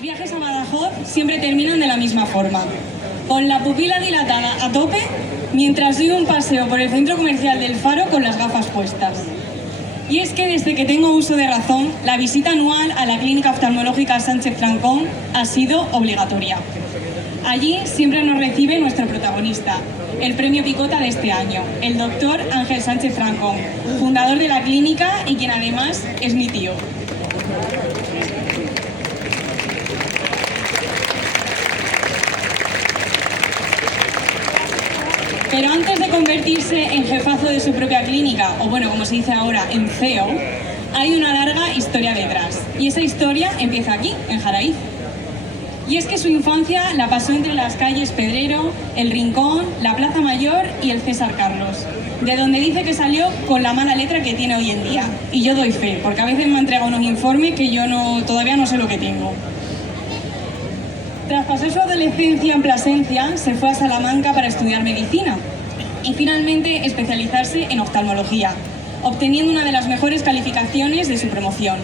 Mis viajes a Badajoz siempre terminan de la misma forma, con la pupila dilatada a tope mientras doy un paseo por el centro comercial del Faro con las gafas puestas. Y es que desde que tengo uso de razón, la visita anual a la Clínica Oftalmológica Sánchez Trancón ha sido obligatoria. Allí siempre nos recibe nuestro protagonista, el premio Picota de este año, el doctor Ángel Sánchez Trancón, fundador de la clínica y quien además es mi tío. Pero antes de convertirse en jefazo de su propia clínica, o bueno, como se dice ahora, en CEO, hay una larga historia detrás. Y esa historia empieza aquí, en Jaraíz. Y es que su infancia la pasó entre las calles Pedrero, El Rincón, la Plaza Mayor y el César Carlos, de donde dice que salió con la mala letra que tiene hoy en día. Y yo doy fe, porque a veces me ha entregado unos informes que yo todavía no sé lo que tengo. Tras pasar su adolescencia en Plasencia, se fue a Salamanca para estudiar medicina y finalmente especializarse en oftalmología, obteniendo una de las mejores calificaciones de su promoción.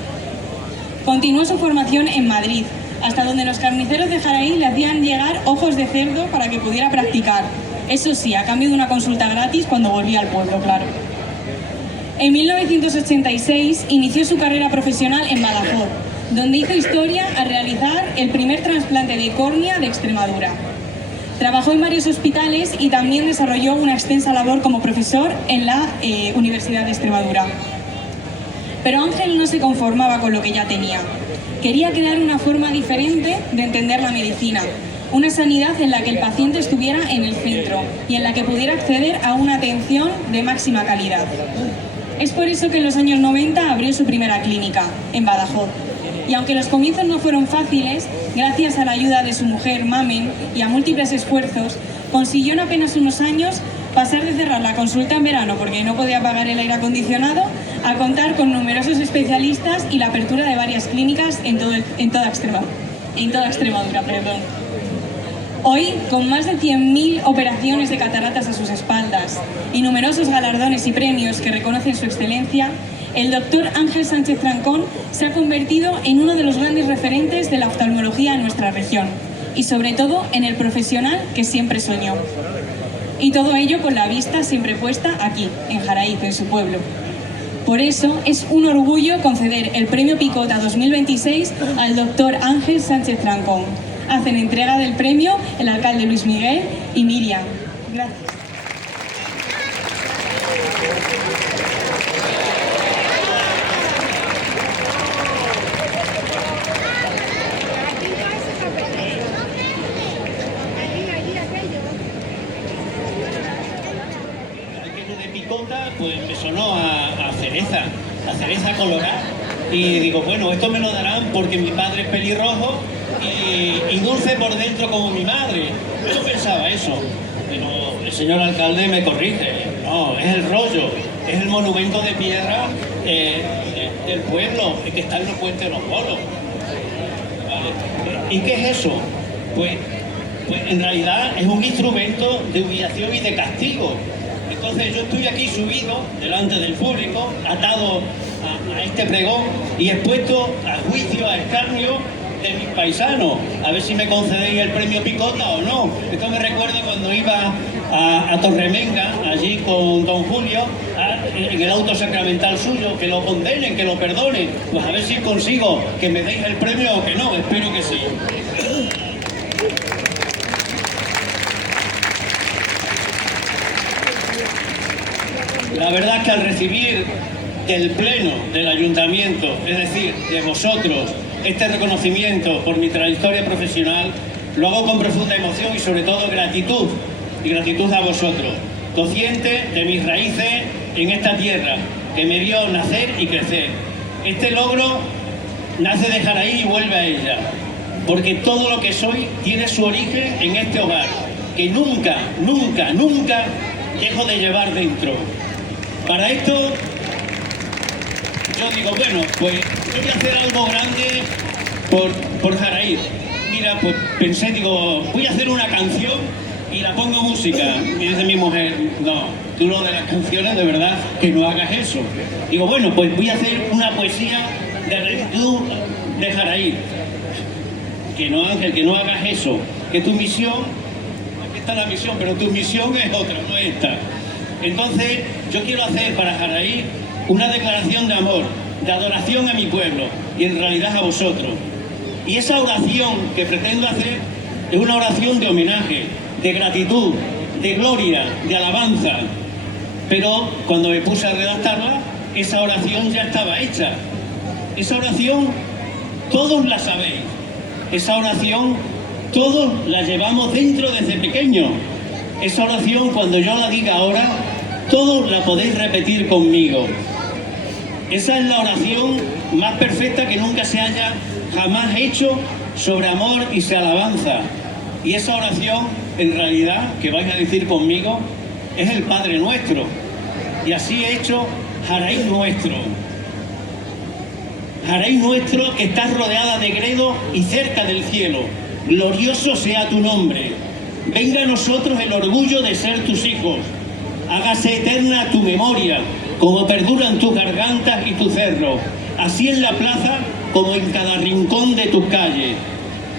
Continuó su formación en Madrid, hasta donde los carniceros de Jaraíz le hacían llegar ojos de cerdo para que pudiera practicar. Eso sí, a cambio de una consulta gratis cuando volvía al pueblo, claro. En 1986 inició su carrera profesional en Badajoz, donde hizo historia al realizar el primer trasplante de córnea de Extremadura. Trabajó en varios hospitales y también desarrolló una extensa labor como profesor en la Universidad de Extremadura. Pero Ángel no se conformaba con lo que ya tenía. Quería crear una forma diferente de entender la medicina, una sanidad en la que el paciente estuviera en el centro y en la que pudiera acceder a una atención de máxima calidad. Es por eso que en los años 90 abrió su primera clínica, en Badajoz. Y aunque los comienzos no fueron fáciles, gracias a la ayuda de su mujer, Mamen, y a múltiples esfuerzos, consiguió en apenas unos años pasar de cerrar la consulta en verano porque no podía pagar el aire acondicionado, a contar con numerosos especialistas y la apertura de varias clínicas en toda Extremadura. Hoy, con más de 100.000 operaciones de cataratas a sus espaldas y numerosos galardones y premios que reconocen su excelencia, el doctor Ángel Sánchez Trancón se ha convertido en uno de los grandes referentes de la oftalmología en nuestra región y sobre todo en el profesional que siempre soñó. Y todo ello con la vista siempre puesta aquí, en Jaraíz, en su pueblo. Por eso es un orgullo conceder el Premio Picota 2026 al doctor Ángel Sánchez Trancón. Hacen entrega del premio el alcalde Luis Miguel y Miriam. Gracias. Pues me sonó a cereza colorada, y digo, bueno, esto me lo darán porque mi padre es pelirrojo y dulce por dentro como mi madre. Yo pensaba eso, pero el señor alcalde me corrige. No, es el rollo, es el monumento de piedra del pueblo, que está en los puentes de los bolos. ¿Vale? ¿Y qué es eso? Pues en realidad es un instrumento de humillación y de castigo. Entonces yo estoy aquí subido delante del público, atado a este pregón y expuesto a juicio, a escarnio de mis paisanos, a ver si me concedéis el premio Picota o no. Esto me recuerda cuando iba a Torremenga, allí con don Julio, en el auto sacramental suyo, que lo condenen, que lo perdonen. Pues a ver si consigo que me deis el premio o que no, espero que sí. La verdad es que al recibir del Pleno del Ayuntamiento, es decir, de vosotros, este reconocimiento por mi trayectoria profesional, lo hago con profunda emoción y sobre todo gratitud, y gratitud a vosotros, consciente de mis raíces en esta tierra, que me vio nacer y crecer. Este logro nace de Jaraíz y vuelve a ella, porque todo lo que soy tiene su origen en este hogar, que nunca, nunca, nunca dejo de llevar dentro. Para esto, yo digo, bueno, pues yo voy a hacer algo grande por Jaraíz. Mira, pues pensé, digo, voy a hacer una canción y la pongo música. Y dice mi mujer, no, tú lo de las canciones, de verdad, que no hagas eso. Digo, bueno, pues voy a hacer una poesía de gratitud de Jaraíz. que no, Ángel, que no hagas eso, que tu misión, aquí está la misión, pero tu misión es otra, no esta. Entonces, yo quiero hacer para Jaraí una declaración de amor, de adoración a mi pueblo y en realidad a vosotros. Y esa oración que pretendo hacer es una oración de homenaje, de gratitud, de gloria, de alabanza. Pero cuando me puse a redactarla, esa oración ya estaba hecha. Esa oración todos la sabéis. Esa oración todos la llevamos dentro desde pequeños. Esa oración, cuando yo la diga ahora, todos la podéis repetir conmigo. Esa es la oración más perfecta que nunca se haya jamás hecho sobre amor y se alabanza. Y esa oración, en realidad, que vais a decir conmigo, es el Padre Nuestro. Y así he hecho Jaraí Nuestro. Jaraí Nuestro, que estás rodeada de gredos y cerca del cielo. Glorioso sea tu nombre. Venga a nosotros el orgullo de ser tus hijos. Hágase eterna tu memoria, como perduran tus gargantas y tu cerro, así en la plaza como en cada rincón de tus calles.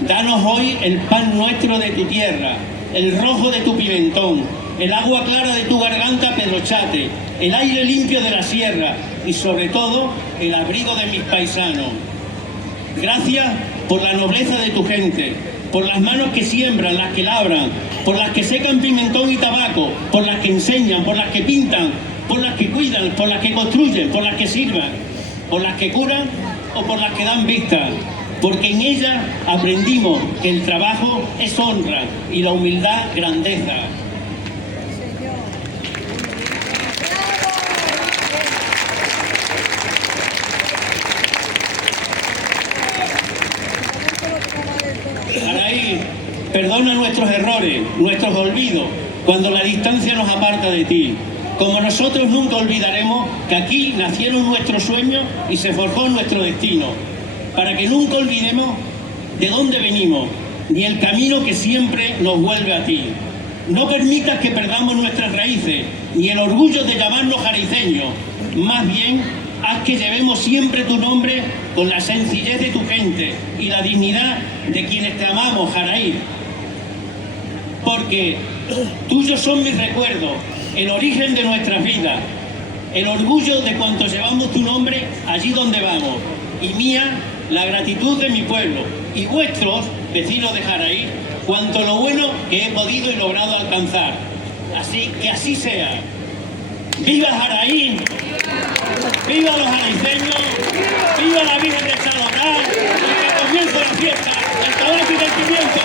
Danos hoy el pan nuestro de tu tierra, el rojo de tu pimentón, el agua clara de tu garganta pedrochate, el aire limpio de la sierra y sobre todo el abrigo de mis paisanos. Gracias por la nobleza de tu gente, por las manos que siembran, las que labran, por las que secan pimentón y tabaco, por las que enseñan, por las que pintan, por las que cuidan, por las que construyen, por las que sirvan, por las que curan o por las que dan vista, porque en ellas aprendimos que el trabajo es honra y la humildad grandeza. Jaraí, perdona nuestros errores, nuestros olvidos, cuando la distancia nos aparta de ti. Como nosotros nunca olvidaremos que aquí nacieron nuestros sueños y se forjó nuestro destino, para que nunca olvidemos de dónde venimos, ni el camino que siempre nos vuelve a ti. No permitas que perdamos nuestras raíces, ni el orgullo de llamarnos jariceños. Más bien, haz que llevemos siempre tu nombre con la sencillez de tu gente y la dignidad de quienes te amamos, Jaraí. Porque tuyos son mis recuerdos, el origen de nuestras vidas, el orgullo de cuantos llevamos tu nombre allí donde vamos, y mía, la gratitud de mi pueblo, y vuestros, vecinos de Jaraí, cuanto lo bueno que he podido y logrado alcanzar. Así que así sea. ¡Viva Jaraí! ¡Viva los jaraiceños! ¡Viva la Virgen de Salomón! ¡Y que comience la fiesta! ¡El caballo y el pimiento!